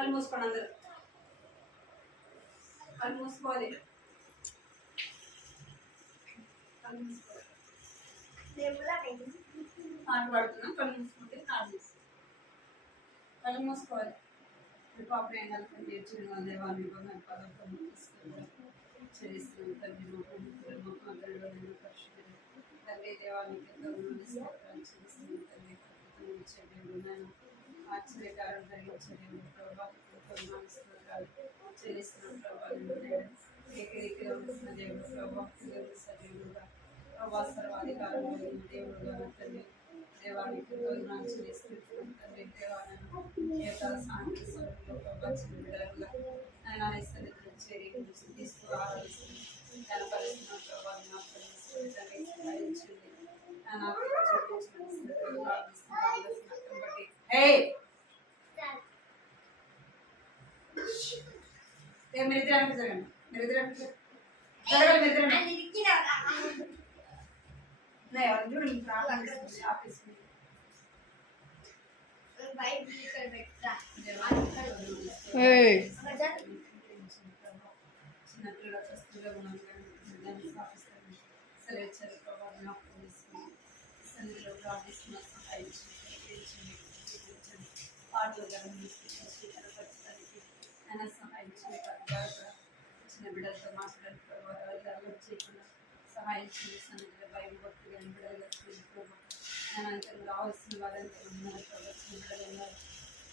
కళ్ళు మూసుకోండి అందరూ. కళ్ళు మూసుకోవాలి. కళ్ళు మూసుకోవాలి. పాట పాడుతున్నాం. కళ్ళు మూసుకుంటే కళ్ళు మూసుకోవాలి. పాప ఏం కలిపి నేర్చుకున్న దేవాన్ని పదార్థం చేస్తున్నాం. తల్లి పరిశుద్ధి తల్లి దేవానికి చేస్తున్నాం. తల్లి చెడు ఆశ్చర్యకారం జరిగించే ప్రభావ చెల్లిస్తున్నాం. ప్రభావం ఏకరీతిగా ఉంటున్న దేవుడు ప్రభావ సజీవుడుగా ప్రభా సర్వాధికారం కలిగిన దేవుడుగా తల్లి దేవానికి చెల్లిస్తున్నాం. తండ్రి దేవాలను సాంఘిక సభలో ప్రభావించిన బిడ్డలుగా ఆయన సన్నిధిని చేరి తీస్తూ ఆరాధిస్తుంది. కనపరుస్తున్న ప్రభావం మీరిద్దరు జరగండి. మీరిద్దరు జరగాలి. మీరిద్దరు ఆఫీస్ చిన్నపిల్లల వస్తువుల సెలవుచ్చారు ప్రభావం సన్నిధిలో ప్రార్థిస్తున్న సహాయం పాటలు కనపరచడానికి ఆయన సహాయం చిన్న బిడ్డలతో మాట్లాడడానికి ప్రభావం చేయకుండా సహాయం చేసి సన్నిధిలో భయభక్తులు కానీ బిడ్డలుగా అంతా రావాల్సిన వారంతా ఉన్నారు. ప్రవచన బిడ్డలు ఉన్నారు.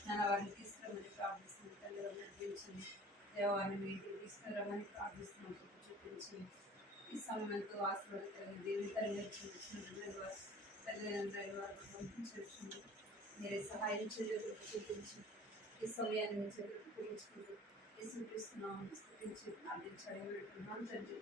నేను వారిని తీసుకురమని ప్రార్థిస్తున్నాను. తల్లిగా నడిపించండి. దేవాన్ని మీరు తీసుకురమని ప్రార్థిస్తున్నాను. చూపించండి. ఈ సమయంతో ఆశీర్వాదకరంగా దేవుని తల్లిదండ్రుల వారు పంపించండి. మీరే సహాయం చేయడం చూపించి ఈ సమయాన్ని మీ చేతులకు గురించుకుంటూ యేసుక్రీస్తునామమున స్తుతించి ప్రార్థించాలి వేడుకుంటున్నాం తండ్రి.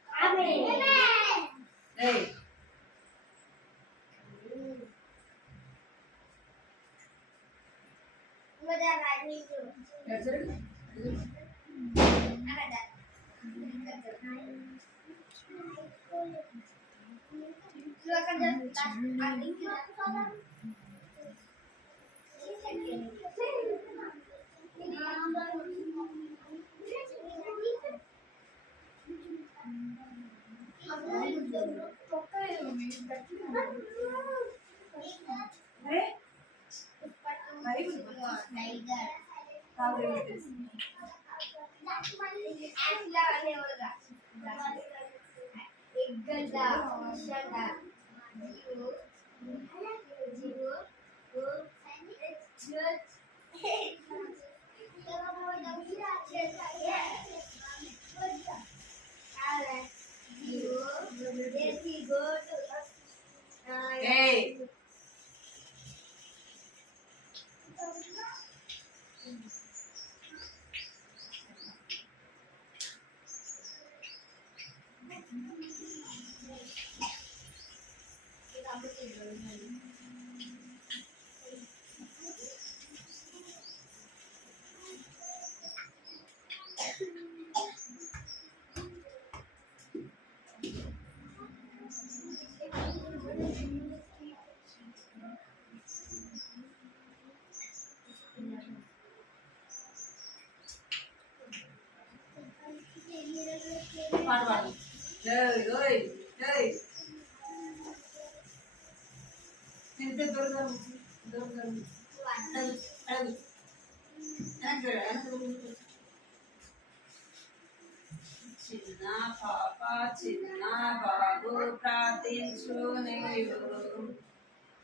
చిన్న పాప చిన్న బాబు ప్రార్థించు నీవు.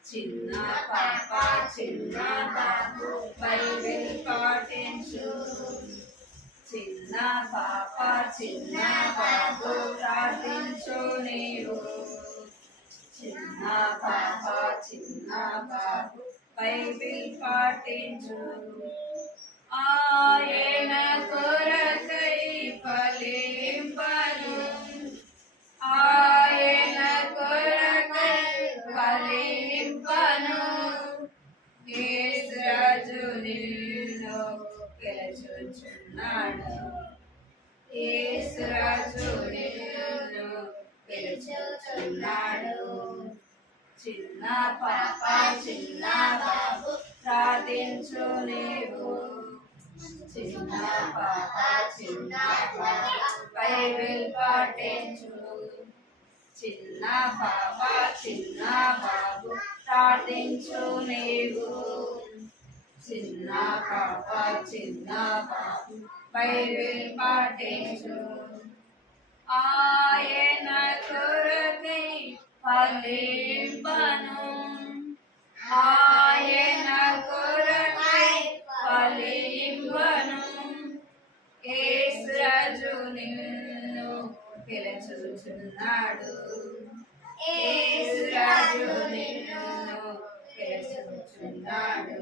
చిన్న పాప చిన్న బాబు బైబిల్ పాటించు. చిన్న పాప చిన్న బాబు ప్రార్థించు నీవు. చిన్న పాప చిన్న బాబు బైబిల్ పాటించు. ఆయన కొరకై ఫలింపను. ఆయన కొరకై ఫలింపను. యేసు రాజు నిన్ను పిలుచుచున్నాడు. యేసు రాజు నిన్ను పిలుచుచున్నాడు. చిన్న పాప చిన్న బాబు ప్రార్థించు నీవు. చిన్న పాప చిన్న బైబిల్ పాటించు చిన్న పాప చిన్న బాబు ప్రార్థించు నీవు చిన్న పాప చిన్న బాబు బైబిల్ పాటించు ఆయన కొరకై ఫలింపను ఆయన కొరకై ఫలింపను యేసు రాజు నిన్ను పిలుచుచున్నాడు యేసు రాజు నిన్ను పిలుచుచున్నాడు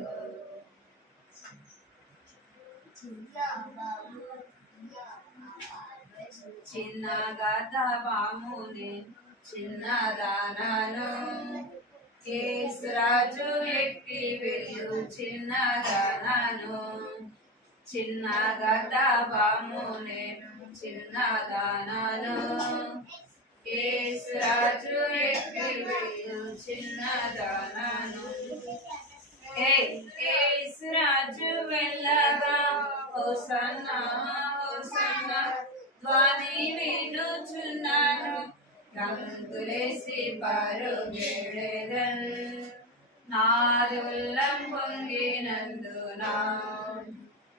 చిన్నగా తబాముని చిన్నదానను యేసు రాజు ఎక్కి వెళ్ళు చిన్నదానను చిన్నగా తబాముని చిన్నదానను యేసు రాజు ఎక్కి వెళ్ళు చిన్నదానను యేసు రాజు వెళ్ళగా హోసన్నా హోసన్నా ధ్వని వినుచున్నాను గంతులేసి పరుగెడెదన్ నాదుల్లం పొంగినందున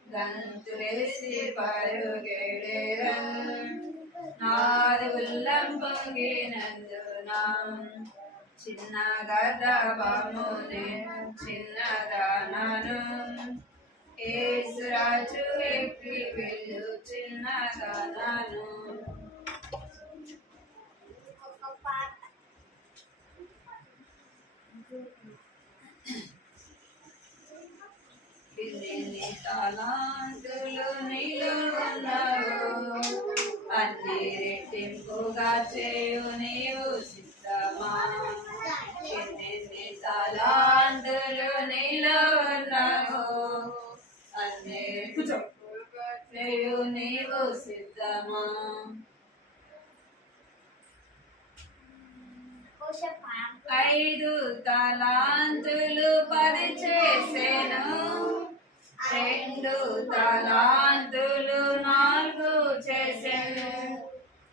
గంతులేసి పరుగెడెదన్ నాదుల్లం పొంగినందున చిన్నగా దబమునే చిన్నదానను యేసు రాజు ఎక్కి వెళ్ళు చిన్నదానను ఎన్ని తలాంతులు నీలో ఉన్నావు అన్ని రెట్టింపుగా చేయు నీవు సిద్ధమా ఎన్ని తలాంతులు నీలో ఉన్నావు అన్ని చేయు నీవు సిద్ధమా ఐదు తలాంతులు 10 చేసెను 2 తలాంతులు 4 చేసెను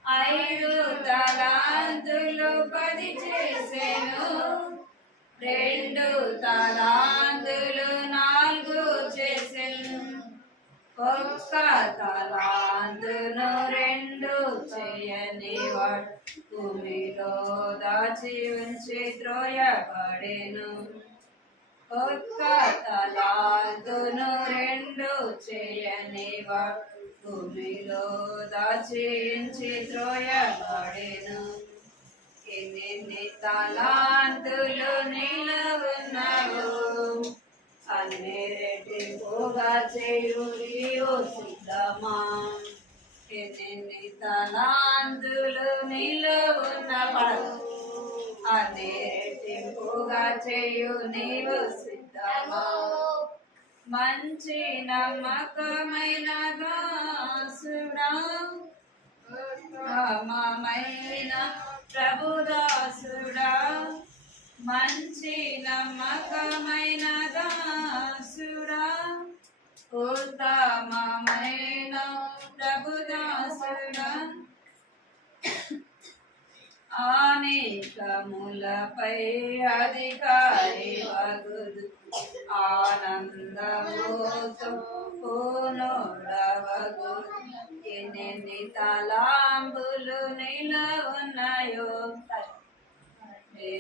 5 తలాంతులు 10 చేసెను 2 తలాంతులు 4 చేసెను ఒక్క తలాంతును 2 చేయని వాడు భూమిలో దాచి ఉంచి త్రోయబడెను ఒక్క తలాంతును 2 చేయని వాడు భూమిలో దాచి ఉంచి త్రోయబడెను ఎన్ని తలాంతులు నీలో ఉన్నావు అన్ని రెట్టింపుగా చేయు నీవు సిద్ధమా ఎన్ని తలాంతులు నీలో ఉన్న పడదు అన్ని రెట్టింపుగా చేయు నీవు సిద్ధమా మంచి నమ్మకమైన దాసుడా రామమైన ప్రభుదాసుడా మంచి నమ్మకమైన దాసుడా ఉత్తమమైన ప్రభుదాసుడా అనేకములపై అధికారి వగుదు ఆనందముతో పూర్ణుడవగు ఎన్ని తలాంబులు నీలో ఉన్నాయో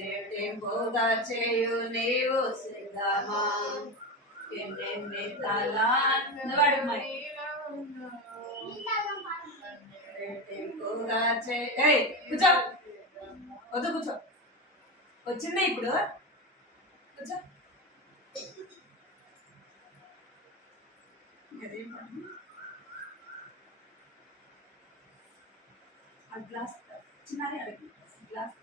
రెట్టింపుగా చేయు నీవు సిద్ధమా ఎన్ని తలాంబులు రెట్టింపుగా కూర్చో వద్దు కూర్చో వచ్చింది ఇప్పుడు కూర్చో ఆ గ్లాస్ చిన్నది అడిగి గ్లాస్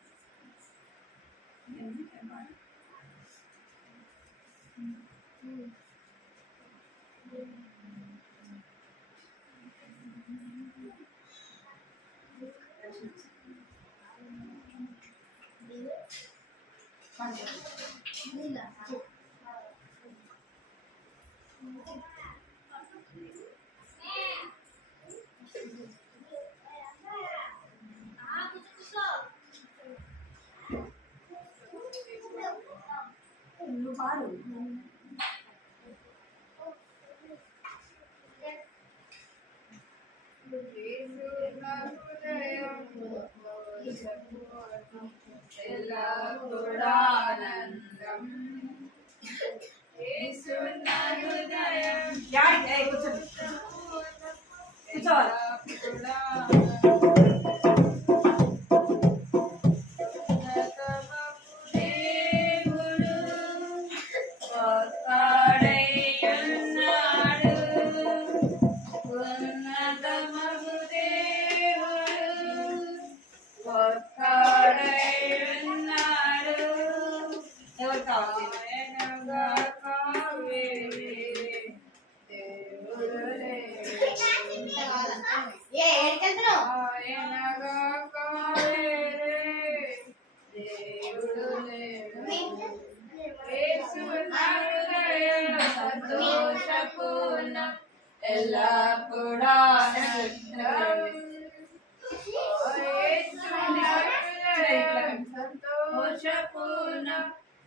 పాడు సంతోషపూర్ణ ఎల్లప్పుడా సంతోషపూర్ణ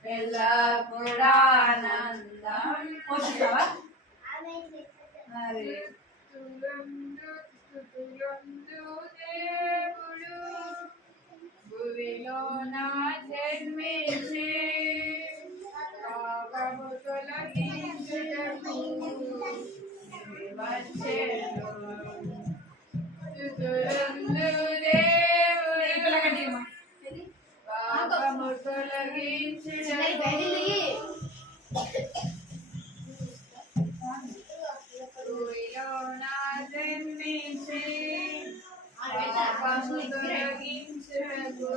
ఎల్లప్పుడా ఆనందం పోషిస్తావా మరి దేవుడు భూమిలో నా జన్మించి పాపము తొలగించుటకు వచ్చెను పాపము తొలగించుటకు భూమిలో నా జన్మించి పాపము తొలగించుటకు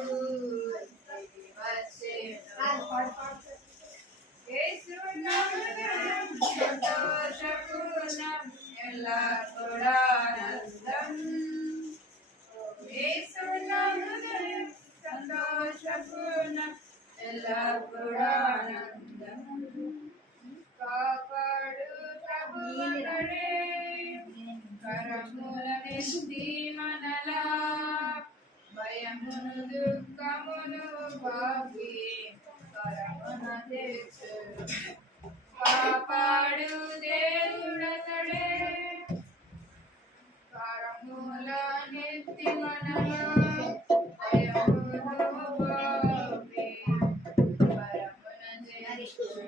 సంతోషపూర్ణం ఎల్లప్పుడా ఆనందం సంతోషపూర్ణం ఎల్లప్పుడా ఆనందం కాపాడు ప్రభువుడే కరములనెత్తి మనలా భయమును దుఃఖమును బాపి కరమున తెచ్చు కాపాడు దేవుడతడే కరములనెత్తి మనలా భయమును బాపి కరమున తెచ్చు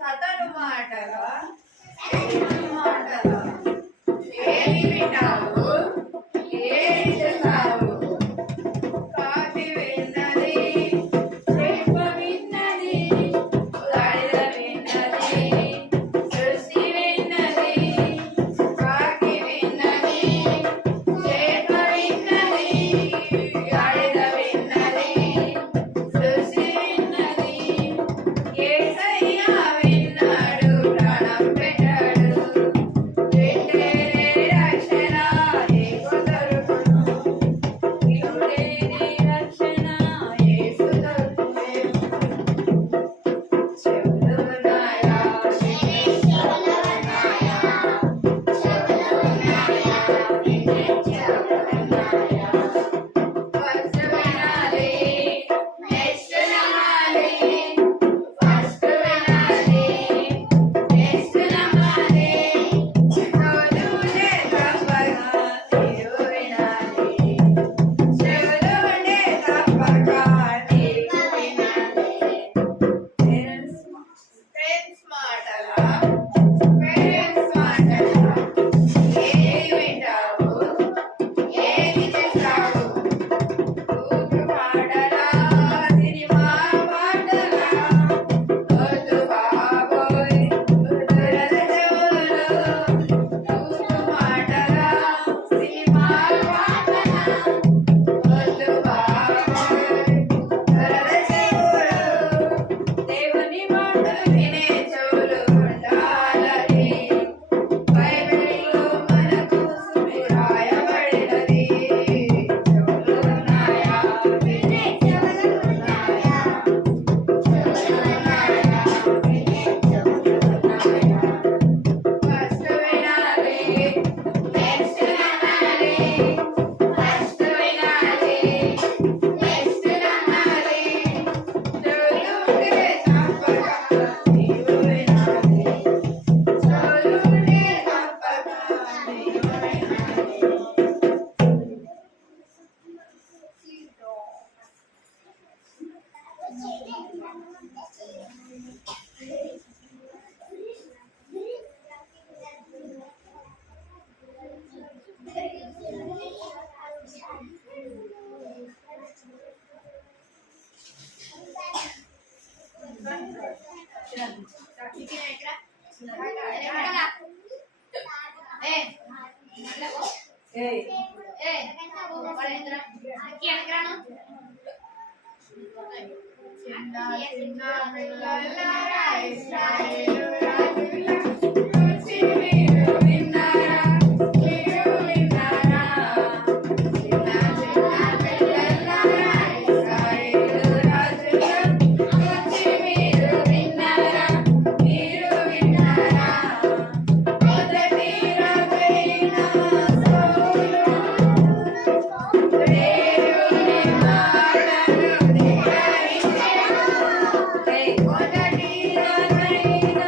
సతను మాటగా మాటగా ఏది వింటావు ఏది చేస్తావు కాకి విన్నది చేప విన్నది గాడిద విన్నది సృష్టి విన్నది కాకి విన్నది చేప విన్నది గాడిద విన్నది సృష్టి విన్నది యేసయ్య విన్నాడు ప్రాణం పెట్టాడు పెట్టేనే రక్షణ యేసు దొరుకును ఇప్పుడేనే రక్షణ యేసు దొరుకును చెవులున్నాయా చెవులున్నాయా చెవులున్నాయా చెవులున్నాయా ఫస్ట్ వినాలి నెక్స్ట్ నమ్మాలి ఫస్ట్ వినాలి నెక్స్ట్ నమ్మాలి చెవులుండే తప్పక నీవు వినాలి చెవులుండే తప్పక నీవు వినాలి ఫ్రెండ్స్ మాటలా ఏది వింటావు ఏది చేస్తావు ఊరు పాటలా సినిమా పాటలా వద్దు బాబోయ్ కుదరదు చెవులు ఊరు మాటలా సినిమా పాటలా వద్దు బాబోయ్ కుదరదు చెవులు దేవుని మాటలు వినే చెవులు ఉండాలని బైబిల్లో మనకు రాయబడినది చెవులున్నాయా వినే చెవులున్నాయా చెవులున్నాయా వినే చెవులున్నాయా ఫస్ట్ వినాలి నెక్స్ట్ నమ్మాలి ఫస్ట్ వినాలి నెక్స్ట్ నమ్మాలి చెవులుండే తప్పక నీవు వినాలి చెవులుండే తప్పక నీవు వినాలి ఏయ్ చిన్న చిన్న పిల్లలారా ఇశ్రాయేలు రాజుల రుచి మీరు విన్నారా మీరు విన్నారా చిన్న చిన్న పిల్లలారా ఇశ్రాయేలు రాజుల రుచి మీరు విన్నారా మీరు విన్నారా మొదటి రాజైన సౌలు దేవుని మాటను ధిక్కరించెను. మొదటి రాజైన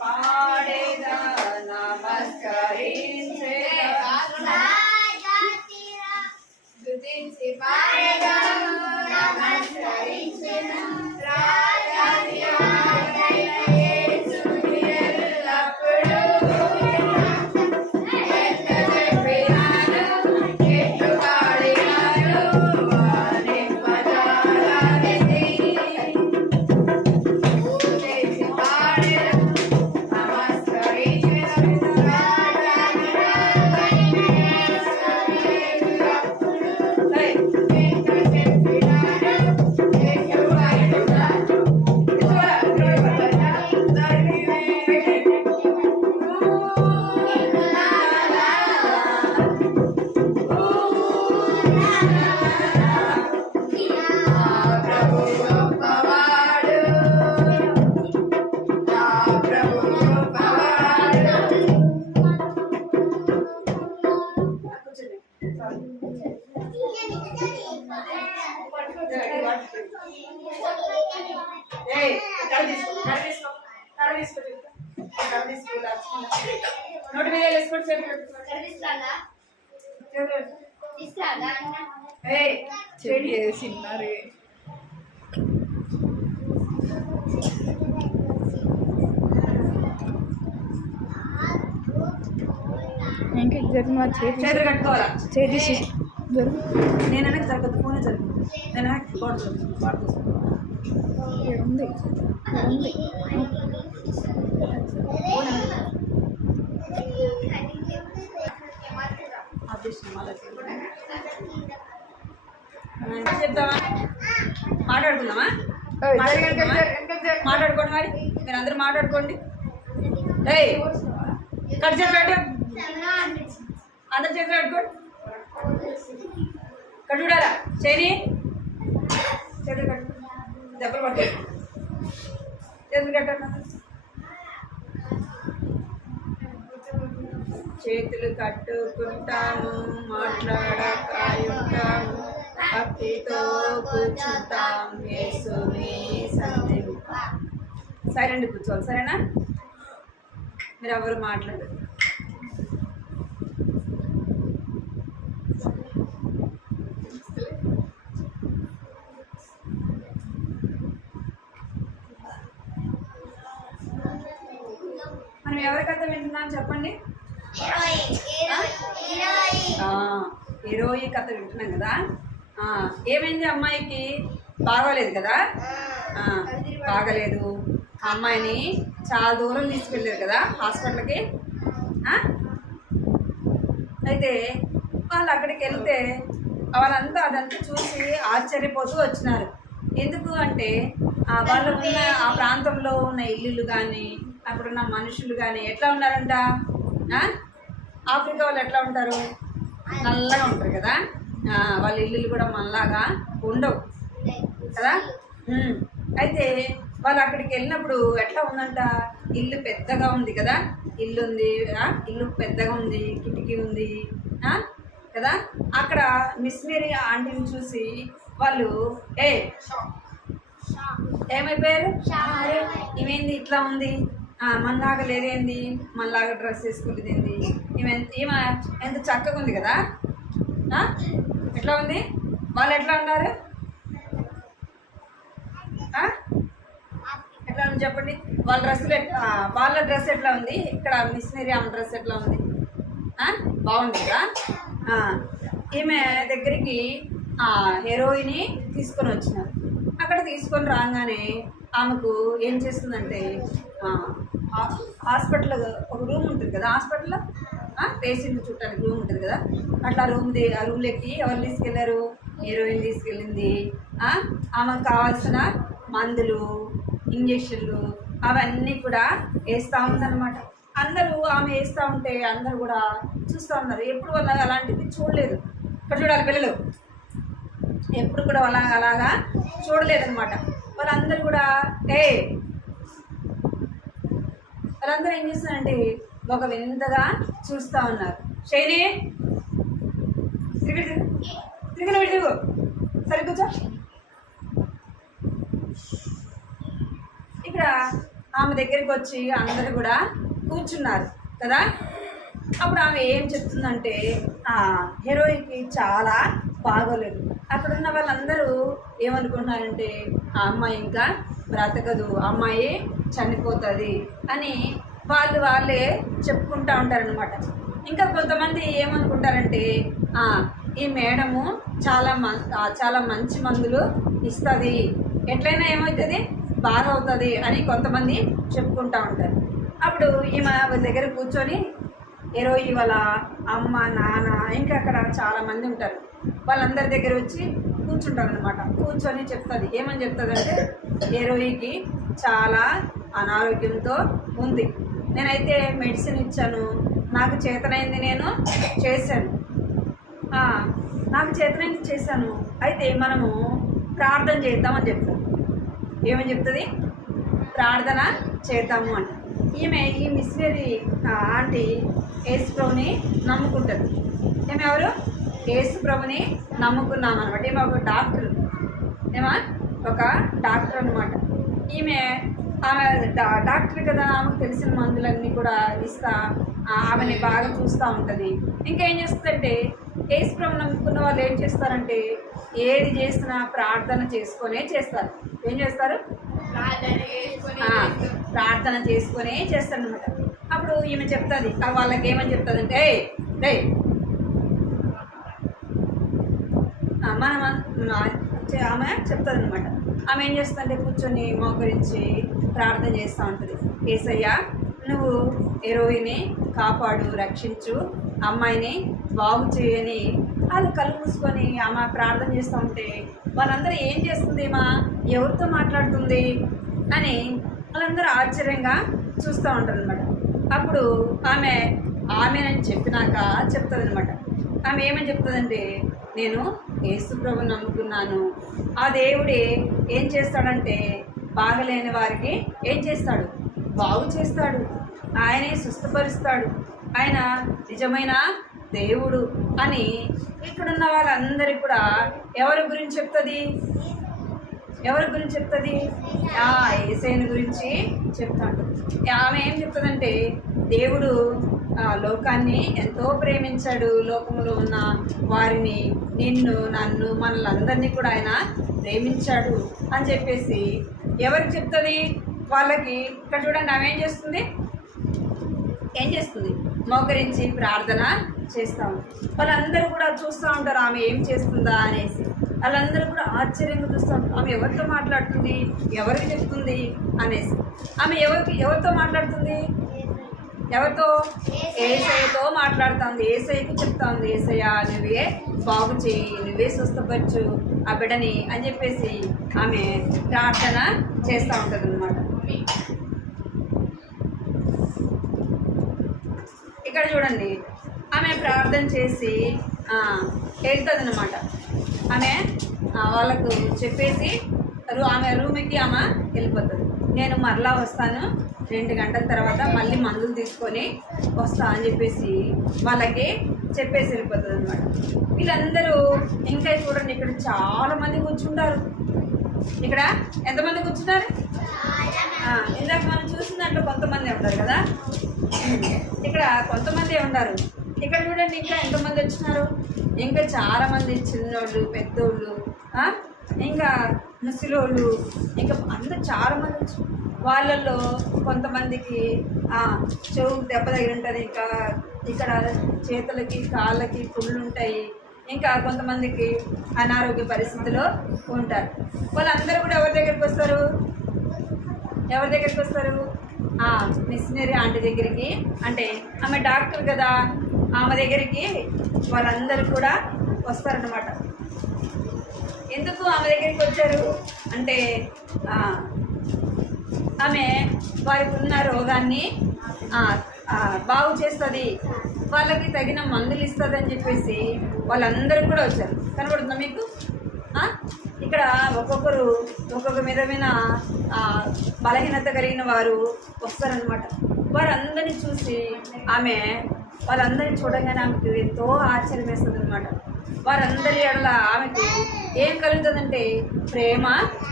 పాడేదా నమస్కరించేదా స్తుతించి పాడేదా నమస్కరించేదా రాజాది రాజైన యేసుని ఎల్లప్పుడూ ఎంత చెప్పినాను ఎట్లు పాడినాను వారి పదాలన్నీ స్తుతించి పాడేదా నమస్కరించేదా రాజా నోటి మీద వేసుకోండి. చెడి వేసినారు. ఇంకా జరిగిన చేతులు కట్టుకోవాలా. చేతి జరుగు. నేను వెనక్కి జరగదు, ఫోనే జరుగుతుంది. నేను వెనక్కి ఉంది. చెప్తామా? మాట్లాడుకుందామా? మాట్లాడుకోండి. మరి మీరు అందరూ మాట్లాడుకోండి. కట్ చేసి పెట్టు. అందరు చేసి పెట్టుకోండి. కట్టుడారా చేయని చేతులు కట్టు. దెబ్బలు పట్టు. చేతులు కట్టండి. చేతులు కట్టుకుంటాము, మాట్లాడకాయుంటాము, భక్తితో కూర్చుంటాం, యేసుని సంధింప. సైలెంట్ కూర్చోవాలి, సరేనా? మీరు ఎవరు మాట్లాడరు. మనం ఎవరి కథ వింటున్నాం చెప్పండి. హీరోయి కథ వింటున్నాం కదా. ఏమైంది? అమ్మాయికి బాగోలేదు కదా. బాగలేదు. అమ్మాయిని చాలా దూరం తీసుకెళ్ళారు కదా హాస్పిటల్కి. అయితే వాళ్ళు అక్కడికి వెళ్తే వాళ్ళంతా అదంతా చూసి ఆశ్చర్యపోతూ వచ్చినారు. ఎందుకు అంటే వాళ్ళు ఉన్న ఆ ప్రాంతంలో ఉన్న ఇల్లులు కానీ అక్కడున్న మనుషులు కానీ ఎట్లా ఉన్నారంట? ఆఫ్రికా వాళ్ళు ఎట్లా ఉంటారు? నల్లగా ఉంటారు కదా. వాళ్ళ ఇల్లులు కూడా మనలాగా ఉండవు కదా. అయితే వాళ్ళు అక్కడికి వెళ్ళినప్పుడు ఎట్లా ఉందంట? ఇల్లు పెద్దగా ఉంది కదా. ఇల్లు ఉంది, ఇల్లు పెద్దగా ఉంది, కిటికీ ఉంది కదా. అక్కడ మిషనరీ ఆంటీని చూసి వాళ్ళు ఏమైపోయారు? ఇవేంది ఇట్లా ఉంది, మనలాగా లేదేంది, మనలాగా డ్రెస్ వేసుకుంటుంది ఏంది, ఈమె ఎంత చక్కగా ఉంది కదా. ఎట్లా ఉంది? వాళ్ళు ఎట్లా ఉన్నారు? ఎట్లా ఉంది చెప్పండి. వాళ్ళ డ్రెస్సులు వాళ్ళ డ్రెస్ ఎట్లా ఉంది, ఇక్కడ మిషనరీ ఆమె డ్రెస్ ఎట్లా ఉంది? బాగుంది కదా. ఈమె దగ్గరికి హీరోయిని తీసుకొని వచ్చినారు. అక్కడ తీసుకొని రాగానే ఆమెకు ఏం చేస్తుందంటే హాస్పిటల్ ఒక రూమ్ ఉంటుంది కదా. హాస్పిటల్లో పేషెంట్ చుట్టానికి రూమ్ ఉంటుంది కదా. అట్లా ఆ రూమ్లోకి ఎవరు తీసుకెళ్లారు? హీరోయిన్ తీసుకెళ్ళింది. ఆమెకు కావాల్సిన మందులు, ఇంజక్షన్లు అవన్నీ కూడా వేస్తూ ఉందన్నమాట. అందరూ ఆమె వేస్తూ ఉంటే అందరూ కూడా చూస్తూ ఉన్నారు. ఎప్పుడు వాళ్ళ అలాంటిది చూడలేదు. ఇక్కడ చూడాలి పిల్లలు, ఎప్పుడు కూడా అలాగా చూడలేదన్నమాట. వాళ్ళందరూ కూడా వాళ్ళందరూ ఏం చేస్తున్నారంటే ఒక వింతగా చూస్తూ ఉన్నారు. శైలి తిరిగి తిరుగు సరే కూర్చో. ఇక్కడ ఆమె దగ్గరికి వచ్చి అందరూ కూడా కూర్చున్నారు కదా. అప్పుడు ఆమె ఏం చెప్తుందంటే హీరోయిన్కి చాలా బాగోలేదు. అక్కడున్న వాళ్ళందరూ ఏమనుకుంటున్నారంటే ఆ అమ్మాయి ఇంకా బ్రతకదు, అమ్మాయి చనిపోతుంది అని వాళ్ళే చెప్పుకుంటూ ఉంటారనమాట. ఇంకా కొంతమంది ఏమనుకుంటారంటే ఈ మేడము చాలా మంచి మందులు ఇస్తుంది, ఎట్లయినా ఏమవుతుంది బాగా అవుతుంది అని కొంతమంది చెప్పుకుంటూ ఉంటారు. అప్పుడు ఈమె వాళ్ళ దగ్గర కూర్చొని హీరోయి వాళ్ళ అమ్మ నాన్న ఇంకా అక్కడ చాలామంది ఉంటారు. వాళ్ళందరి దగ్గర వచ్చి కూర్చుంటారు అనమాట. కూర్చొని చెప్తుంది. ఏమని చెప్తుంది అంటే హీరోయికి చాలా అనారోగ్యంతో ఉంది, నేనైతే మెడిసిన్ ఇచ్చాను, నాకు చేతనైంది నేను చేశాను, నాకు చేతనైంది చేశాను, అయితే మనము ప్రార్థన చేద్దామని చెప్తాను. ఏమని చెప్తుంది? ప్రార్థన చేద్దాము అని. ఈ మిషనరీ ఆంటీ యేసుప్రభుని నమ్ముకుంటుంది. ఎవరు? యేసుప్రభుని నమ్ముకున్నాం అనమాట. ఈమె ఒక డాక్టర్. ఒక డాక్టర్ అనమాట. ఆమె డాక్టర్ కదా, ఆమెకు తెలిసిన మందులన్నీ కూడా ఇస్తా ఆమెని బాగా చూస్తూ ఉంటుంది. ఇంకా ఏం చేస్తుందంటే యేసుప్రభువుని నమ్ముకున్న వాళ్ళు ఏం చేస్తారంటే ఏది చేసినా ప్రార్థన చేసుకొనే చేస్తారు. ఏం చేస్తారు? ప్రార్థన చేసుకొనే చేస్తారనమాట. అప్పుడు ఈమె చెప్తుంది, వాళ్ళకి ఏమని చెప్తుందంటే రే ఆమె చెప్తుంది అనమాట. ఆమె ఏం చేస్తుందంటే కూర్చొని మోకరించి ప్రార్థన చేస్తూ ఉంటుంది. యేసయ్య, నువ్వు హీరోయిని కాపాడు, రక్షించు, అమ్మాయిని బాగు చేయని వాళ్ళు కళ్ళు మూసుకొని ఆమె ప్రార్థన చేస్తూ ఉంటే వాళ్ళందరూ ఏం చేస్తుంది, ఎవరితో మాట్లాడుతుంది అని వాళ్ళందరూ ఆశ్చర్యంగా చూస్తూ ఉంటారు అనమాట. అప్పుడు ఆమెనని చెప్పినాక చెప్తుంది అనమాట. ఆమె ఏమని చెప్తుందంటే, నేను యేసుప్రభుని నమ్ముకున్నాను, ఆ దేవుడే ఏం చేస్తాడంటే బాగలేని వారికి ఏం చేస్తాడు? బాగు చేస్తాడు, ఆయనే స్వస్థపరుస్తాడు, ఆయన నిజమైన దేవుడు అని ఇక్కడున్న వాళ్ళందరికీ కూడా ఎవరి గురించి చెప్తుంది? యేసయ్యని గురించి చెప్తాడు. ఆమె ఏం చెప్తుందంటే, దేవుడు లోకాన్ని ఎంతో ప్రేమించాడు, లోకంలో ఉన్న వారిని, నిన్ను, నన్ను, మనల్ని కూడా ఆయన ప్రేమించాడు అని చెప్పేసి ఎవరికి చెప్తుంది? వాళ్ళకి. ఇక్కడ చూడండి, ఆమె ఏం చేస్తుంది? మోకరించి ప్రార్థన చేస్తాం. వాళ్ళందరూ కూడా చూస్తూ ఉంటారు ఆమె ఏం చేస్తుందా అనేసి. వాళ్ళందరూ కూడా ఆశ్చర్యంగా చూస్తూ ఉంటారు, ఆమె ఎవరితో మాట్లాడుతుంది, ఎవరికి చెప్తుంది అనేసి. ఆమె ఎవరితో మాట్లాడుతుంది? ఎవరితో? యేసయ్యతో మాట్లాడుతుంది. యేసయ్యకి చెప్తా ఉంది, యేసయ్య నువ్వే బాగు చేయి, నువ్వే స్వస్థపరచు ఆ బిడ్డని అని చెప్పేసి ఆమె ప్రార్థన చేస్తూ ఉంటుంది అన్నమాట. ఇక్కడ చూడండి, ఆమె ప్రార్థన చేసి వెళ్తుంది అన్నమాట. ఆమె వాళ్ళకు చెప్పేసి ఆమె రూమ్కి ఆమె వెళ్ళిపోతుంది. నేను మరలా వస్తాను, 2 గంటల తర్వాత మళ్ళీ మందులు తీసుకొని వస్తా అని చెప్పేసి వాళ్ళకి చెప్పేసి వెళ్ళిపోతుంది అనమాట. వీళ్ళందరూ ఇంకా చూడండి, ఇక్కడ చాలామంది కూర్చుంటారు. ఇక్కడ ఎంతమంది కూర్చున్నారు? ఇందాక మనం చూసిన దాంట్లో కొంతమంది ఉంటారు కదా, ఇక్కడ కొంతమంది ఉన్నారు. ఇక్కడ చూడండి ఇంకా ఎంతమంది వచ్చినారు? ఇంకా చాలామంది, చిన్నోళ్ళు, పెద్దోళ్ళు, ఇంకా ముసలోళ్ళు, ఇంకా అందరు చాలామంది వచ్చి వాళ్ళల్లో కొంతమందికి చెవు దెబ్బ తగిలి ఉంటుంది, ఇంకా ఇక్కడ చేతులకి కాళ్ళకి పుళ్ళు ఉంటాయి, ఇంకా కొంతమందికి అనారోగ్య పరిస్థితిలో ఉంటారు. వాళ్ళందరూ కూడా ఎవరి దగ్గరికి వస్తారు? మిషనరీ ఆంటీ దగ్గరికి. అంటే ఆమె డాక్టర్ కదా, ఆమె దగ్గరికి వాళ్ళందరూ కూడా వస్తారన్నమాట. ఎందుకు ఆమె దగ్గరికి వచ్చారు అంటే ఆమె వారికి ఉన్న రోగాన్ని బాగు చేస్తుంది, వాళ్ళకి తగిన మందులు ఇస్తుంది అని చెప్పేసి వాళ్ళందరూ కూడా వచ్చారు. కనబడుతుందా మీకు? ఇక్కడ ఒక్కొక్కరు ఒక్కొక్క విధమైన బలహీనత కలిగిన వారు వస్తారనమాట. వారందరినీ చూసి వాళ్ళందరినీ చూడగానే ఆమెకు ఎంతో ఆశ్చర్యం వేస్తుంది అనమాట. వారందరి ఎడల ఆమెకు ఏం కలుగుతుందంటే ప్రేమ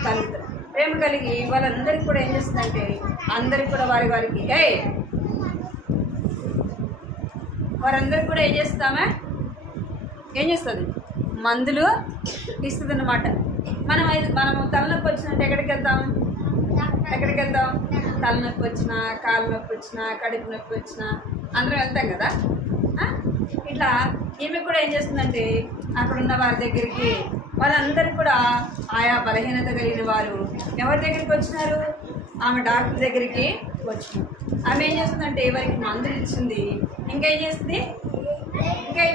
కలుగుతుంది. ప్రేమ కలిగి వాళ్ళందరికీ కూడా ఏం చేస్తుందంటే అందరికి కూడా వారికి వారందరికి కూడా ఏం చేస్తుంది? మందులు ఇస్తుంది అన్నమాట. మనము తలనొప్పి వచ్చినట్టు ఎక్కడికి వెళ్తాం? తలనొప్పి వచ్చినా, కాళ్ళ నొప్పి వచ్చినా, కడుపు నొప్పి వచ్చినా అందరం వెళ్తాం కదా. ఇట్లా ఈమె కూడా ఏం చేస్తుందంటే అక్కడున్న వారి దగ్గరికి, వాళ్ళందరికీ కూడా ఆయా బలహీనత కలిగిన వారు ఎవరి దగ్గరికి వచ్చినారు? ఆమె డాక్టర్ దగ్గరికి వచ్చినారు. ఆమె ఏం చేస్తుందంటే వారికి మందులు ఇచ్చింది. ఇంకా ఏం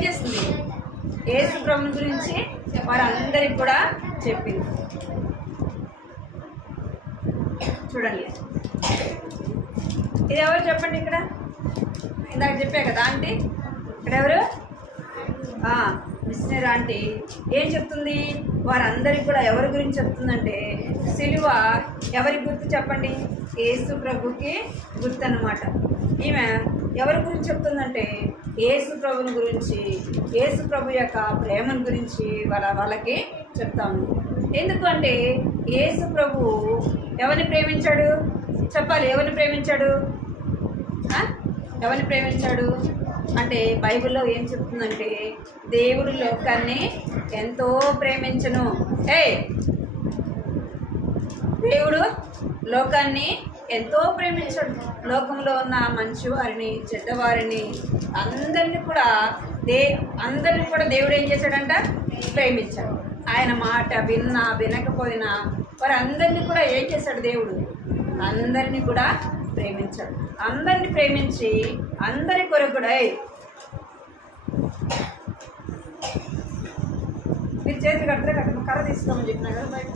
చేస్తుంది? యేసు ప్రభుని గురించి వారందరికి కూడా చెప్పింది. చూడండి, ఇది ఎవరు చెప్పండి? ఇక్కడ ఇందాక చెప్పా కదా ఆంటీ, ఇక్కడ ఎవరు? మిషనరీ ఆంటీ ఏం చెప్తుంది? వారందరికి కూడా ఎవరి గురించి చెప్తుందంటే సిలువ ఎవరి గుర్తు చెప్పండి? యేసు ప్రభుకి గుర్తు అన్నమాట. ఈమె ఎవరి గురించి చెప్తుందంటే యేసు ప్రభుని గురించి, యేసు ప్రభు యొక్క ప్రేమను గురించి వాళ్ళకి చెప్తాము. ఎందుకంటే యేసు ప్రభు ఎవరిని ప్రేమించాడు చెప్పాలి? ఎవరిని ప్రేమించాడు? ఎవరిని ప్రేమించాడు అంటే బైబిల్లో ఏం చెప్తుందంటే దేవుడు లోకాన్ని ఎంతో ప్రేమించను. దేవుడు లోకాన్ని ఎంతో ప్రేమించాడు. లోకంలో ఉన్న మంచివారిని చెడ్డవారిని అందరినీ కూడా దేవుడు ఏం చేశాడంట? ప్రేమించాడు. ఆయన మాట విన్నా వినకపోయినా వారందరినీ కూడా ఏం చేశాడు? దేవుడు అందరినీ కూడా ప్రేమించాడు. అందరినీ ప్రేమించి అందరి కొరకు కూడా మీరు చేతులు కట్టరు కర్ర తీసుకోమని చెప్పినా కదా బయట.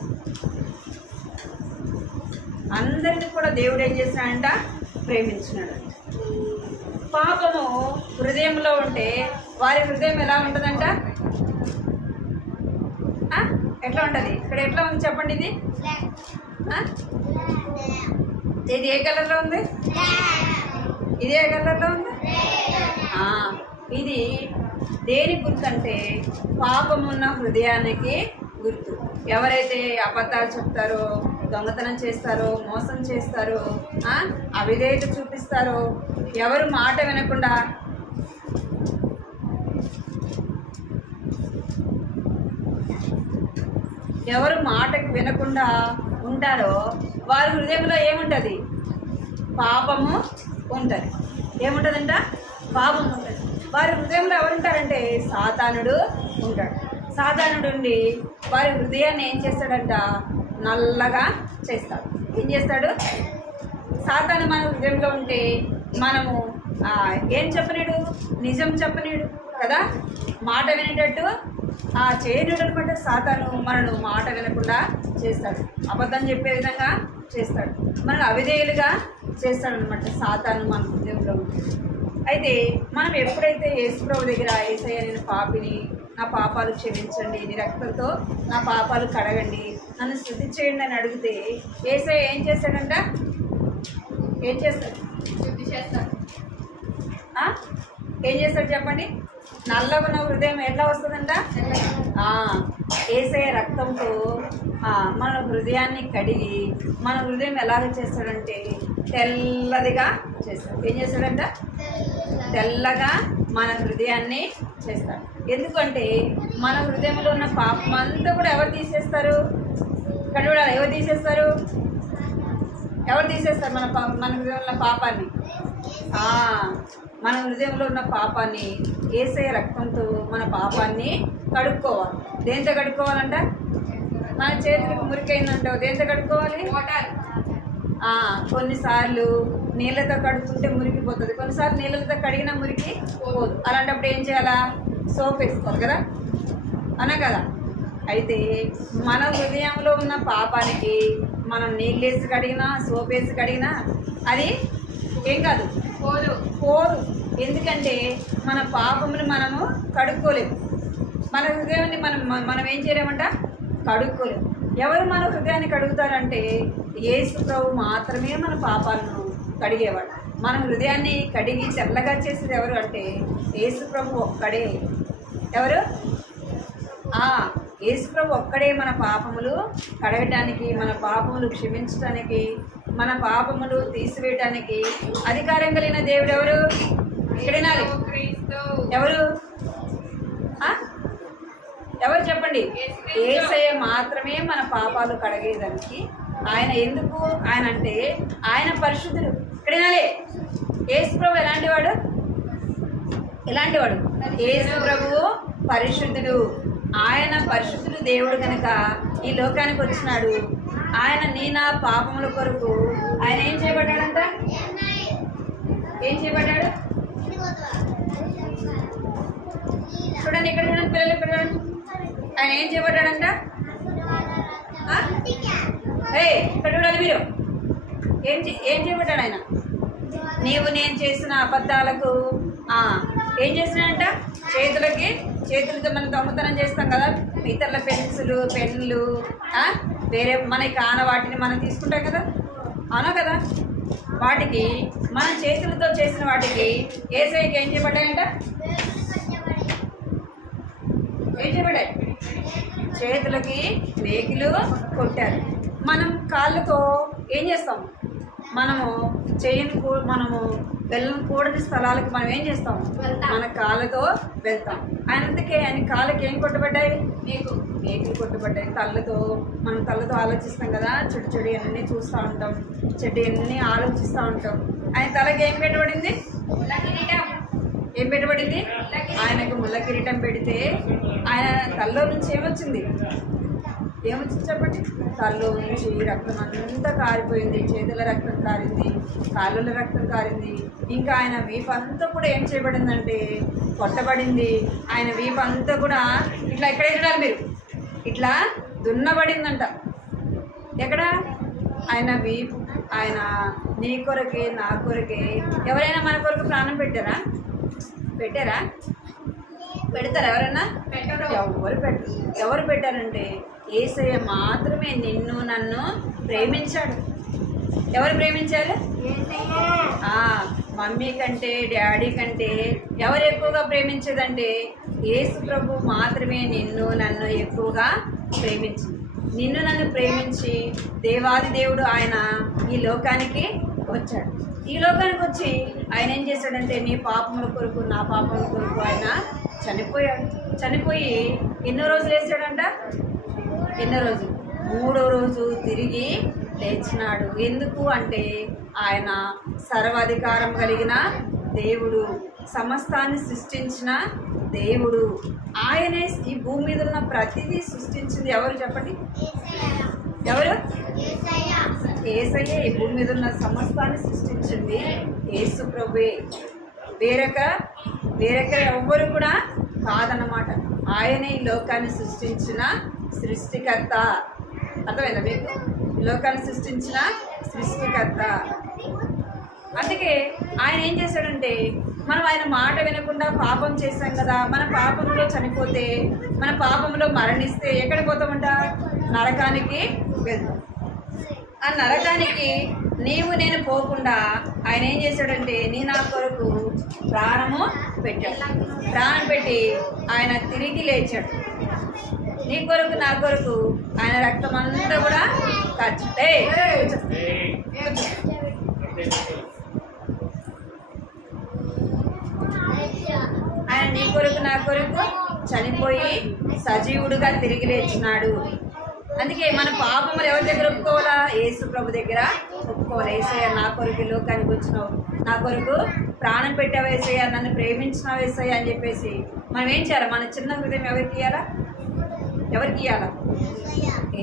అందరినీ కూడా దేవుడు ఏం చేసినాడంట? ప్రేమించినాడు. పాపము హృదయంలో ఉంటే వారి హృదయం ఎలా ఉంటుందంట? ఎట్లా ఉంటుంది? ఇక్కడ ఎట్లా ఉంది చెప్పండి? ఇది ఏ కలర్లో ఉంది? ఇది ఏ కలర్లో ఉంది? ఇది దేని గుర్తు అంటే పాపమున్న హృదయానికి గుర్తు. ఎవరైతే అబద్ధాలు చెప్తారో, దొంగతనం చేస్తారో, మోసం చేస్తారో, అవిధేయత చూపిస్తారో, ఎవరు మాట వినకుండా ఎవరు మాటకు వినకుండా ఉంటారో వారి హృదయంలో ఏముంటుంది? పాపము ఉంటుంది. ఏముంటుందంట? పాపం ఉంటుంది. వారి హృదయంలో ఎవరుంటారంటే సాతానుడు ఉంటాడు. సాతానుడు ఉండి వారి హృదయాన్ని ఏం చేస్తాడంట? నల్లగా చేస్తాడు. ఏం చేస్తాడు? సాతాను మన హృదయంలో ఉంటే మనము ఏం చెప్పనీడు? నిజం చెప్పనీడు కదా. మాట వినేటట్టు చేయనీడు అనమాట. సాతాను మనను మాట వినకుండా చేస్తాడు. అబద్ధం చెప్పే విధంగా చేస్తాడు. మనల్ని అవిధేయులుగా చేస్తాడనమాట సాతాను మన హృదయంలో ఉంటే. అయితే మనం ఎప్పుడైతే యేసుప్రభు దగ్గర యేసయ్య నేను పాపిని, నా పాపాలు క్షమించండి, నీ రక్తంతో నా పాపాలు కడగండి, నన్ను స్తుతి చేయండి అని అడిగితే యేసయ్య ఏం చేస్తాడంట? ఏం చేస్తాడు? శుద్ధి చేస్తాడు. ఏం చేస్తాడు చెప్పండి? నల్లగున్న హృదయం ఎట్లా వస్తుందంట? యేసయ్య రక్తంతో మన హృదయాన్ని కడిగి మన హృదయం ఎలాగ చేస్తాడంటే తెల్లదిగా చేస్తాడు. ఏం చేస్తాడంట? తెల్లగా మన హృదయాన్ని చేస్తాడు. ఎందుకంటే మన హృదయంలో ఉన్న పాపం అంతా కూడా ఎవరు తీసేస్తారు? ఇక్కడ కూడా ఎవరు తీసేస్తారు? ఎవరు తీసేస్తారు మన హృదయంలో ఉన్న పాపాన్ని? మన హృదయంలో ఉన్న పాపాన్ని యేసయ్య రక్తంతో మన పాపాన్ని కడుక్కోవాలి. దేంతో కడుక్కోవాలంట? మన చేతులకు మురికైందంటావు, దేంతో కడుక్కోవాలి? కొన్నిసార్లు నీళ్ళతో కడుక్కుంటే మురికిపోతుంది, కొన్నిసార్లు నీళ్ళతో కడిగినా మురికి పోదు. అలాంటప్పుడు ఏం చేయాలా? సోప్ వేసుకోవాలి కదా, అనా కదా. అయితే మన హృదయంలో ఉన్న పాపానికి మనం నీళ్ళు వేసి కడిగినా సోప్ వేసి కడిగినా అది ఏం కాదు, పోదు. ఎందుకంటే మన పాపముని మనము కడుక్కోలేము. మన హృదయాన్ని మనం ఏం చేయలేమంట? కడుక్కోలేము. ఎవరు మన హృదయాన్ని కడుగుతారంటే యేసు ప్రభు మాత్రమే మన పాపాలను కడిగేవాడు. మన హృదయాన్ని కడిగి తెల్లగా చేసేది ఎవరు అంటే యేసు ప్రభు ఒక్కడే. ఎవరు? యేసు ప్రభు ఒక్కడే మన పాపములు కడగటానికి, మన పాపములు క్షమించడానికి, మన పాపములు తీసివేయటానికి అధికారం కలిగిన దేవుడు ఎవరు? ఇక్కడ ఎవరు? ఎవరు చెప్పండి? యేసయ్య మాత్రమే మన పాపాలు కడిగేదానికి. ఆయన ఎందుకు? ఆయన అంటే ఆయన పరిశుద్ధుడు. ఇక్కడ యేసు ప్రభు ఎలాంటివాడు? యేసు ప్రభువు పరిశుద్ధుడు. ఆయన పరిశుద్ధుడు దేవుడు కనుక ఈ లోకానికి వచ్చినాడు. ఆయన నా పాపముల కొరకు ఆయన ఏం చేయబడ్డాడంట? ఏం చేయబడ్డాడు? చూడండి, ఇక్కడ చూడండి పిల్లలు, ఇక్కడ చూడండి. ఆయన ఏం చేయబడ్డాడంట? ఇక్కడ చూడాలి మీరు. ఏం చేయబడ్డాడు ఆయన? నేను చేసిన అబద్ధాలకు ఏం చేసినాడంట? చేతులతో మనం దొంగతనం చేస్తాం కదా, ఇతరుల పెన్నులు వేరే మనకి కాన వాటిని మనం తీసుకుంటాం కదా, అవునా కదా. వాటికి మనం చేతులతో చేసిన వాటికి యేసయ్యకి ఏం చేయబడ్డాయంట? ఏం చేయబడ్డాయి? చేతులకి మేకులు కొట్టారు. మనం కాళ్ళతో ఏం చేస్తాం? మనము మనము వెళ్ళకూడని స్థలాలకు మనం ఏం చేస్తాం? మన కాళ్ళతో వెళ్తాం. అందుకే ఆయన కాళ్ళకి ఏం కొట్టబడ్డాయి? మేకులు కొట్టబడ్డాయి. మనం తలతో ఆలోచిస్తాం కదా, చెడు అన్నీ చూస్తూ ఉంటాం, చెడు అన్నీ ఆలోచిస్తూ ఉంటాం. ఆయన తలకి ఏం పెట్టబడింది? ఏం పెట్టబడింది? ఆయనకు ముళ్ళ కిరీటం పెడితే ఆయన తలలో నుంచి ఏమొచ్చింది చెప్పండి? తలలో నుంచి రక్తం అంతా కారిపోయింది, చేతుల రక్తం కారింది, కాళ్ళ రక్తం కారింది. ఇంకా ఆయన వీపు అంతా కూడా ఏం చేయబడిందంటే కొట్టబడింది. ఆయన వీపు అంతా కూడా ఇట్లా ఎక్కడ చూడాలి మీరు? ఇట్లా దున్నబడిందంట. ఎక్కడ? ఆయన వీపు. ఆయన నీ కొరకే నా కొరకే. ఎవరైనా మన కొరకు ప్రాణం పెట్టారా? పెడతారా? ఎవరైనా ఎవరు పెట్టారంటే యేసయ్య మాత్రమే నిన్ను నన్ను ప్రేమించాడు. ఎవరు ప్రేమించారు? మమ్మీ కంటే డాడీ కంటే ఎవరు ఎక్కువగా ప్రేమించేదంటే యేసు ప్రభు మాత్రమే నిన్ను నన్ను ఎక్కువగా ప్రేమించింది. నిన్ను నన్ను ప్రేమించి దేవాది దేవుడు ఆయన ఈ లోకానికి వచ్చాడు. ఈ లోకానికి వచ్చి ఆయన ఏం చేశాడంటే నీ పాపముల కొరకు నా పాపముల కొరకు ఆయన చనిపోయాడు. చనిపోయి ఎన్నో రోజులు వేసాడంట? ఎన్నో రోజులు? 3వ రోజు తిరిగి లేచినాడు. ఎందుకు అంటే ఆయన సర్వాధికారం కలిగిన దేవుడు, సమస్తాన్ని సృష్టించిన దేవుడు. ఆయనే ఈ భూమి మీద ఉన్న ప్రతిదీ సృష్టించింది. ఎవరు చెప్పండి? ఎవరు? యేసయ్యే ఈ భూమి మీద ఉన్న సమస్తాన్ని సృష్టించింది యేసు ప్రభువే. వేరొక ఎవ్వరు కూడా కాదన్నమాట. ఆయనే ఈ లోకాన్ని సృష్టించిన సృష్టికర్త. అర్థమైందా మీకు? లోకాన్ని సృష్టించిన సృష్టికర్త. అందుకే ఆయన ఏం చేశాడంటే మనం ఆయన మాట వినకుండా పాపం చేశాం కదా, మన పాపంలో చనిపోతే, మన పాపంలో మరణిస్తే ఎక్కడికి పోతామంట? నరకానికి వెళ్తాం. ఆ నరకానికి నేను పోకుండా ఆయన ఏం చేశాడంటే నా కొరకు ప్రాణము పెట్టాడు. ప్రాణం పెట్టి ఆయన తిరిగి లేచాడు. నీ కొరకు నా కొరకు ఆయన రక్తం అంతా కూడా ఖర్చుతే ఆయన నీ కొరకు నా కొరకు చనిపోయి సజీవుడుగా తిరిగి లేచినాడు. అందుకే మన పాపములు ఎవరి దగ్గర ఒప్పుకోవాలా? యేసు ప్రభు దగ్గర ఒప్పుకోవాలి. యేసయ్య నా కొరకు లోకానికి వచ్చినావు, నా కొరకు ప్రాణం పెట్టావు యేసయ్య, నన్ను ప్రేమించినావు యేసయ్య అని చెప్పేసి మనం ఏం చేయాలి? మన చిన్న హృదయం ఎవరికి ఇవ్వాలా?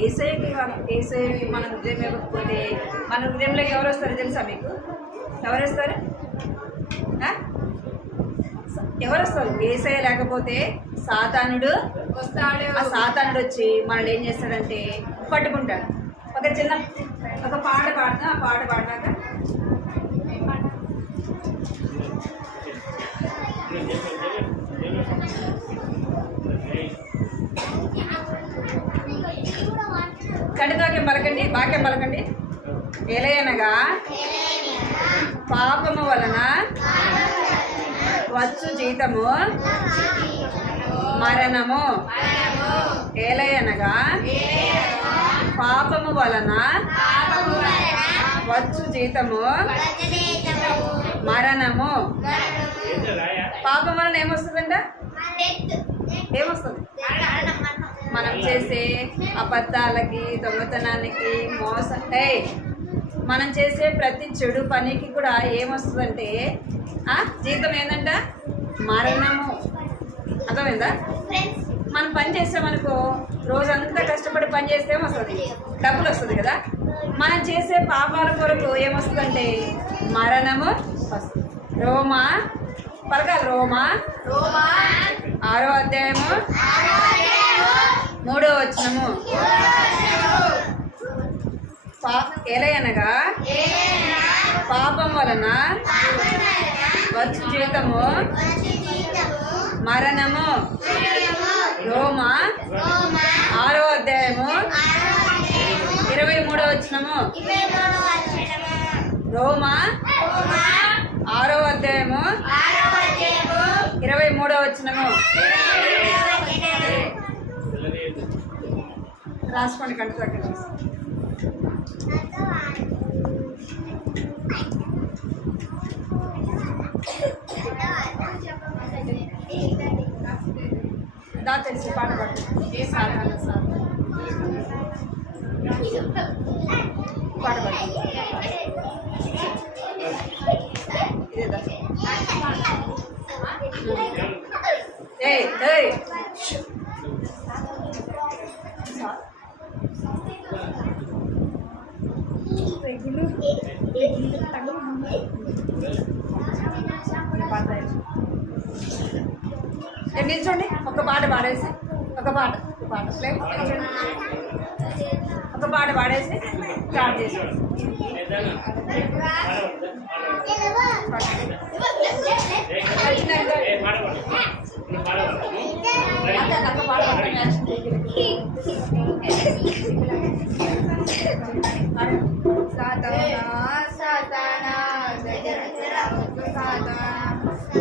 యేసయ్యకి ఇవ్వాలి. యేసయ్యకి మన హృదయం ఇవ్వకపోతే మన హృదయంలోకి ఎవరు వస్తారు తెలుసా మీకు? ఎవరు వస్తారు? యేసయ్య లేకపోతే సాతానుడు వస్తాడు. ఆ సాతానుడు వచ్చి మనల్ని ఏం చేస్తాడంటే పట్టుకుంటాడు. ఒక పాట పాడతా. ఆ పాట పాడినాక కంటితోకేం పలకండి, బాక్యం పలకండి. ఎలయనగా పాపము వలన వచ్చు జీతము మరణము. ఏలయనగా పాపము వలన వచ్చు జీతము మరణము. పాపం వలన ఏమొస్తుందంట? ఏమొస్తుంది? మనం చేసే అబద్ధాలకి, దొంగతనానికి, మనం చేసే ప్రతి చెడు పనికి కూడా ఏమొస్తుందంటే జీతం ఏంటంట? మరణము. అర్థమైందా? మనం పని చేసామనుకో, రోజంతా కష్టపడి పని చేస్తే ఏమొస్తుంది? డబ్బులు వస్తుంది కదా. మనం చేసే పాపాల కొరకు ఏమొస్తుందంటే మరణము వస్తుంది. రోమా 6వ అధ్యాయము 3వ వచనము. ఎలయనగా పాపం వలన వచ్చు జీతము మరణము. రోమా 6వ అధ్యాయము 23వ వచనము. రోమా 6వ అధ్యాయము 23వ వచనము. రాసుకోండి కంటి. దా తెలిసి పాట పాడు. ఏ సాధారణ సార్ పాట పాడు. ఇదేదా ఏయ్ ఏయ్ నిల్చోండి. ఒక పాట పాడేసి ఒక పాట ఒక పాట పాడేసి స్టార్ట్ చేసేది. సాతానా సాతానా దగ్గరకు రావద్దు సాతానా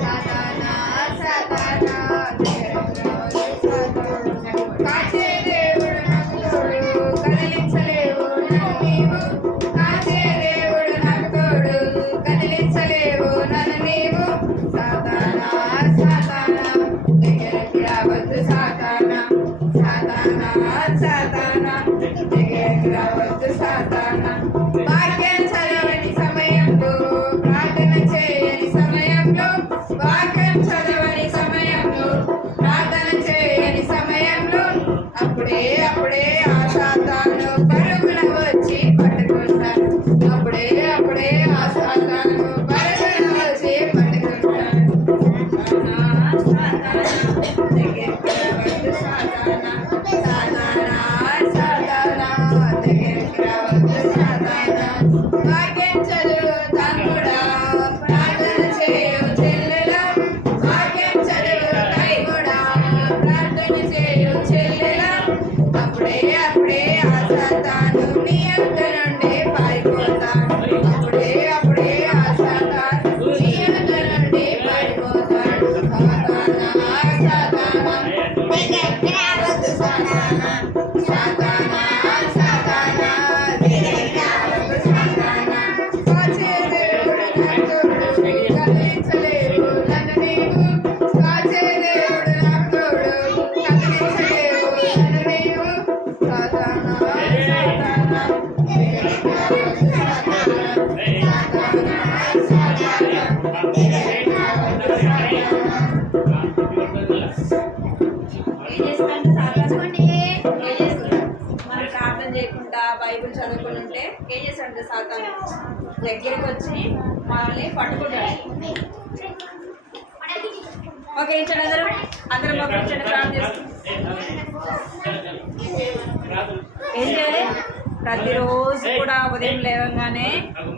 సాతానా సాతానా దగ్గరకు రావద్దు సాతానా కాచే దేవుడు నాకు తోడు కదిలించలేవు నన్ను నీవు కాచే దేవుడు నాకు తోడు కదిలించలేవు నన్ను నీవు సాతానా సాతానా దగ్గరకు రావద్దు సాతానా సాతానా సాతానా దగ్గరకు రావద్దు సాతానా వాక్యం చదవని సమయంలో ప్రార్థన చేయని సమయంలో వాక్యం చదవని సమయంలో ప్రార్థన చేయని సమయంలో అప్పుడే ఆ సాతాను పరుగున వచ్చి పట్టుకుంటాను అప్పుడే ఆ సాతాను పరుగున వచ్చి పట్టుకుంటాను సాతానా దగ్గరికి రావద్దు సాతానా సాతానా సాతానా దగ్గరికి రావద్దు సాతానా వాక్యం చదువు తమ్ముడా ప్రార్థన చేయు చెల్లెలా వాక్యం చదువు తమ్ముడా ప్రార్థన చేయు చెల్లెలా అప్పుడే ఆ సాతాను నీ అంత నుండి పారిపోతాడు అప్పుడే ఆ సాతాను నీ అంత నుండి పారిపోతాడు సాతానా దగ్గరికి రావద్దు సాతానా సాతానా సాతానా దగ్గరికి రావద్దు సాతానా కాచే దేవుడు నాకు తోడు కదిలించలేవు నన్ను నీవు కాచే దేవుడు నాకు తోడు కదిలించలేవు నన్ను నీవు సాతానా సాతానా దగ్గరికి రావద్దు సాతానా సాతానా సాతానా దగ్గరికి రావద్దు సాతానా ఏం చేస్తారంటే సాధారణ మనం ప్రార్థన చేయకుండా బైబిల్ చదువుకుని ఉంటే ఏం చేస్తాడంటే సాతాను దగ్గరికి వచ్చి మనల్ని పట్టుకుంటాడు. ఓకే ఏంటండి అందరం మొక్కలు ప్రార్థన చేస్తాం. ఏం చేయాలి? ప్రతిరోజు కూడా ఉదయం లేవగానే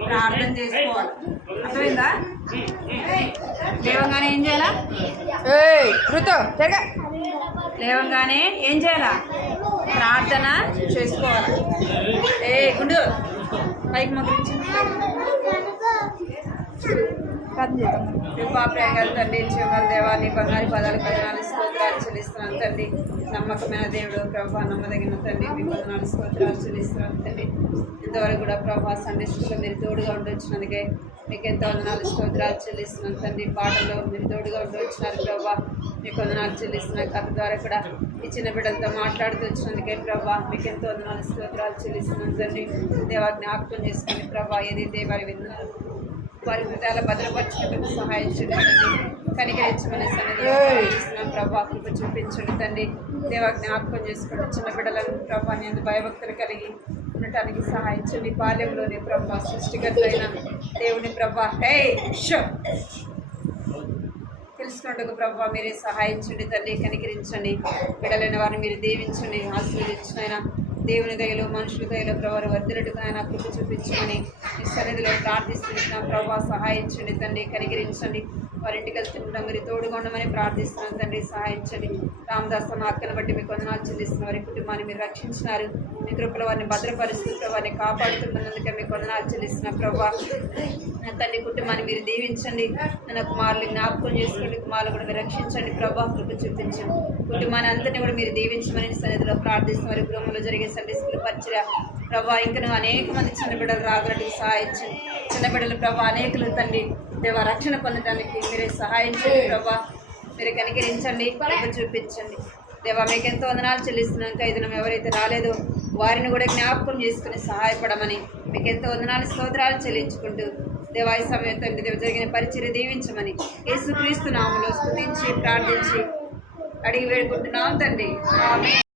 ప్రార్థన చేసుకోవాలి. అర్థమైందా? లేవగానే ఏం చేయాలా? లేవగానే ఏం చేయాలా? ప్రార్థన చేసుకోవాలి. గుండు పైకి మొదలు ప్రార్థన చేద్దాం. కృపా ప్రేమగల తండ్రి, జీవగల దేవా, నీ బంగారు పదాలు కథనాలు స్తోత్రాలు చెల్లిస్తున్నాను తండ్రి. నమ్మకమైన దేవుడు ప్రభా, నమ్మదగిన తండ్రి, మీ పదనాలు స్తోత్రాలు చెల్లిస్తున్నాను తండ్రి. ఇంతవరకు కూడా ప్రభా సండే స్కూల్లో మీరు తోడుగా ఉండొచ్చినందుకే మీకు ఎంతో వందనాలు స్తోత్రాలు చెల్లిస్తున్నాను తండ్రి. పాటల్లో మీరు తోడుగా ఉండొచ్చినారు ప్రభా, మీకు వందనాలు చెల్లిస్తున్నాను. కథ ద్వారా కూడా ఈ చిన్న బిడ్డలతో మాట్లాడుతూ వచ్చినందుకే ప్రభా, మీకు ఎంతో వందనాలు స్తోత్రాలు చెల్లిస్తున్నాను తండ్రి. దేవా జ్ఞాపకం చేసుకుని ప్రభా, ఏదైతే వారి విన్నారు వారి హృదయాల భద్రపరచుకుంటూ సహాయం చేయండి. కనికరించమని సన్నిధిలో ప్రార్థిస్తున్నాం ప్రభా, కృప చూపించండి తండ్రి. దేవా జ్ఞాపకం చేసుకోండి చిన్న బిడ్డలను ప్రభా, నేను భయభక్తులు కలిగి ఉండటానికి సహాయం చేయండి. బాల్యంలోనే ప్రభా సృష్టికర్తైన దేవుని ప్రభా తెలుసుకున్నట్టుగా ప్రభా మీరే సహాయం చేయండి తండ్రి. కనికరించండి బిడ్డలైన వారిని మీరు దీవించండి, ఆశీర్వదించిన దేవుని దయలో మనుషుల దయలో ప్రభావ వర్ధినట్టుగా ఆయన కృప చూపించమని ఈ సన్నిధిలో ప్రార్థిస్తున్నాం ప్రభా. సహాయించండి తండ్రి, కనికరించండి. వారింటికి వెళ్తుండగా మీరు తోడుగా ఉండమని ప్రార్థిస్తున్నాను తండ్రి. సహాయించండి. రామదాస్ అన్న అక్కను బట్టి మీకు వందనాలు చెల్లిస్తున్న వారి కుటుంబాన్ని మీరు రక్షించినారు. మీ కృపలో వారిని భద్రపరుస్తూ వారిని కాపాడుతున్నందుకే మీకు వందనాలు చెల్లిస్తున్న ప్రభా. నా తల్లి కుటుంబాన్ని మీరు దీవించండి. నా కుమారులు జ్ఞాపకం చేసుకోండి, కుమారులు కూడా మీరు రక్షించండి ప్రభా, కృప చూపించండి. కుటుంబాన్ని అంతటినీ కూడా మీరు దీవించమని సన్నిధిలో ప్రార్థిస్తున్న వారి గృహంలో జరిగే సండే స్కూల్ పరిచయ ప్రభా ఇంకను అనేక మంది చిన్న బిడ్డలు రాగడానికి సహాయించండి. చిన్న బిడ్డలు ప్రభా అనేకులు తండ్రి దేవ రక్షణ పొందడానికి మీరే సహాయం చేయండి ప్రభా. మీరు కనికరించండి, కృప చూపించండి దేవా. మీకు ఎంతో వందనాలు చెల్లిస్తున్నాం. ఖైదనం ఎవరైతే రాలేదో వారిని కూడా జ్ఞాపకం చేసుకుని సహాయపడమని మీకు ఎంతో వందనాలు స్తోత్రాలు చెల్లించుకుంటూ దేవా ఈ సమయం తండ్రి దేవ జరిగిన పరిచర్య దీవించమని యేసుక్రీస్తు నామములో స్తుతించి ప్రార్థించి అడిగి వేడుకుంటున్నాం తండ్రి. ఆమేన్.